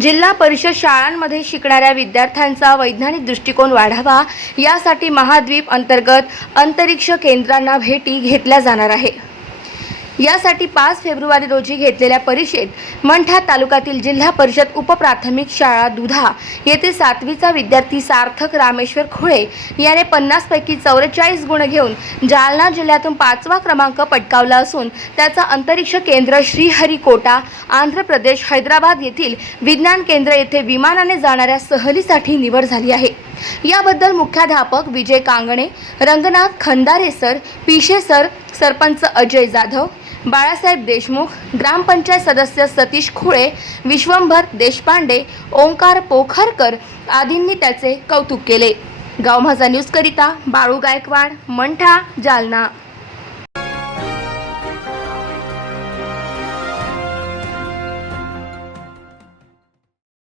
जिल्हा परिषद शाळांमध्ये शिकणाऱ्या विद्यार्थ्यांचा वैज्ञानिक दृष्टिकोन वाढावा यासाठी महाद्वीप अंतर्गत अंतरिक्ष केंद्रांना भेटी घेतल्या जाणार आहे। यासाठी 5 फेब्रुवारी रोजी घेतलेल्या परिषदेत मंठा तालुक्यातील जिल्हा परिषद उपप्राथमिक शाळा दुधा येथे 7वीचा विद्यार्थी सार्थक रामेश्वर खुळे याने 50 पैकी 44 गुण घेऊन जालना जिल्ह्यातून 5वा क्रमांक पटकावला असून त्याचा अंतरिक्ष केंद्र श्रीहरिकोटा आंध्र प्रदेश हैदराबाद येथील विज्ञान केंद्र येथे विमानाने जाणाऱ्या सहलीसाठी निवड झाली आहे। याबद्दल मुख्याध्यापक विजय कांगणे, रंगनाथ खंदारे सर, पिशे सर, सरपंच अजय जाधव, बाळासाहेब देशमुख, ग्रामपंचायत सदस्य सतीश खुळे, विश्वंभर देशपांडे, ओंकार पोखरकर आदींनी त्याचे कौतुक केले। गाव माझा न्यूज करिता बाळू गायकवाड, मंठा, जालना।